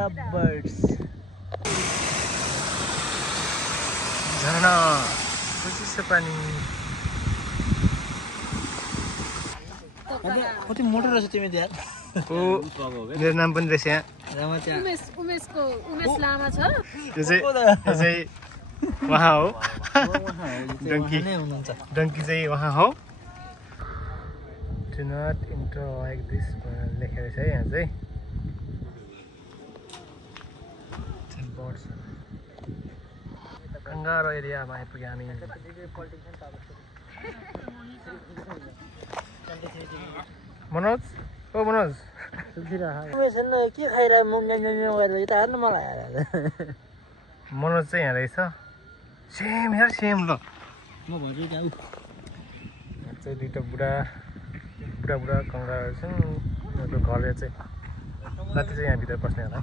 love birds. झरना चिसो पानी कति मोटो रहेछ तिमी त्यहाँ मेरो नाम पनि रहेछ यहाँ उमेश लामा छ यो चाहिँ वहाँ हो डङ्की चाहिँ वहाँ हो Do not enter like this लेखेर छ यहाँ चाहिँ कंगारो एरियामा आइपुग्यो हामी मनोज ओ मनोज के खाइरह यता हेर्नु मलाई मनोज चाहिँ यहाँ रहेछ सेम हेर सेम ल म भन्छु जाऊ चाहिँ दुईटा बुढा कंगारू छन् उनीहरूको घरले चाहिँ राति चाहिँ यहाँभित्र बस्ने होला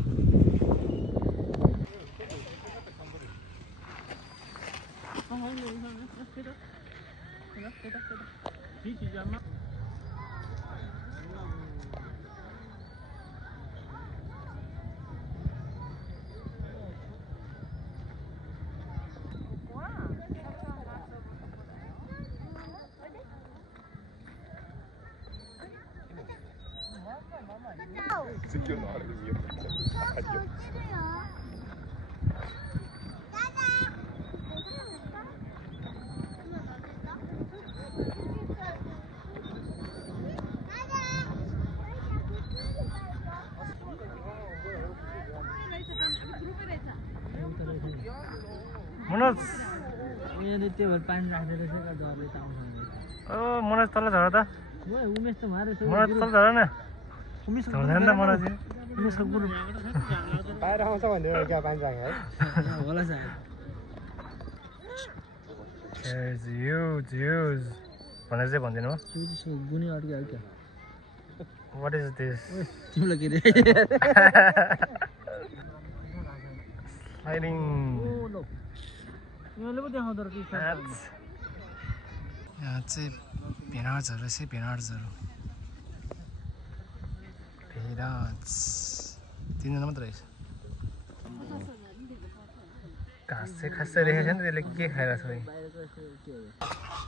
मनोज त्यो भएर पानी राख्दै रहेछ डरले त आउँछ ओ मनोज तल झर त उमेश त मारे मनोज तल झर न उमेश झर्दैन त मनोज उमेशको गुरु बाहिर आउँछ भन्दै क्या पानी राखे है होला सायद There's huge भनेर चाहिँ भन्दिनु हो गुनी अड्क्यो क्या What is this? तिमीलाई के रे Sliding यहाँले पो देखाउँदो रहेछ यहाँ चाहिँ भेनाड झरो चाहिँ भेनाड झरो तिनजना मात्र रहेछ घाँस चाहिँ खासै देखेको छैन त्यसले के खाइरहेको छ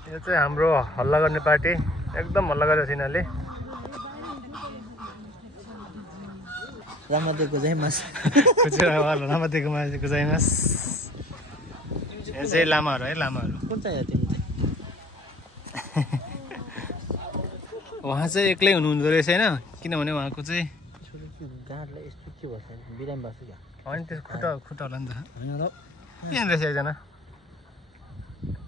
यो चाहिँ हाम्रो हल्ला गर्ने पार्टी एकदम हल्ला गरेको छ यिनीहरूले रामादेवको जाइमास रामादेवको मान्छेको जाइमास यो चाहिँ लामाहरू है लामाहरू कुन चाहिँ तिमी चाहिँ उहाँ चाहिँ एक्लै हुनुहुँदो रहेछ होइन किनभने उहाँको चाहिँ गाडलाई यस्तो के भन्छ बिरामी भएको क्या होइन त्यस खुट्टा होला नि त किन रहेछ एकजना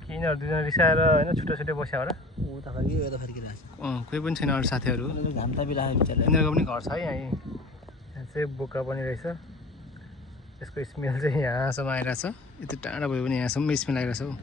किनहरू दुईजना रिसाएर होइन छुट्टै बस्यो होला उता फर्कियो यता फर्किरहेको कोही पनि छैन अरू साथीहरू घाम तापिरहेको बिचारा यिनीहरूको पनि घर छ है यहाँ चाहिँ बोका पनि रहेछ यसको स्मेल चाहिँ यहाँसम्म आइरहेको छ यति टाढा भयो भने यहाँसम्म स्मेल आइरहेको छ हौ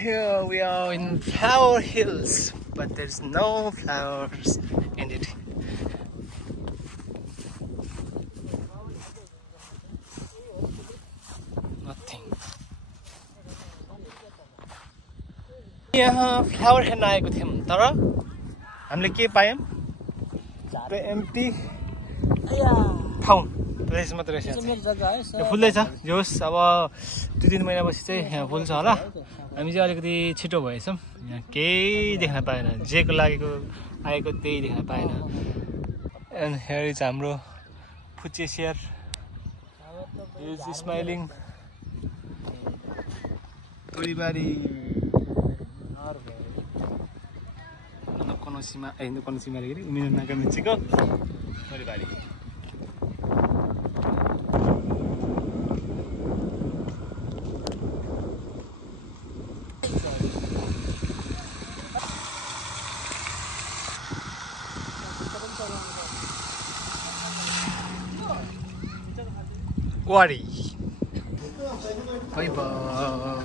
Here we are in Flower Hills, but there's no flowers in it. Nothing. यहाँ फ्लावर हेर्न आएको थियौँ तर हामीले के पायौँ एम्प्टी ठाउँ रहेछ मात्र रहेछ यो फुल्दैछ जे होस् अब 2-3 महिनापछि चाहिँ यहाँ फुल्छ होला हामी चाहिँ अलिकति छिटो भएछौँ यहाँ केही देख्न पाएन जेको लागेको आएको त्यही देख्न पाएन एन्ड हियर इज हाम्रो फुच्चे सेयर इज स्माइलिङ तोरीबारी नकोनोसीमा रे उमेर नाकामिचीको तोरीबारी Quarry. By by.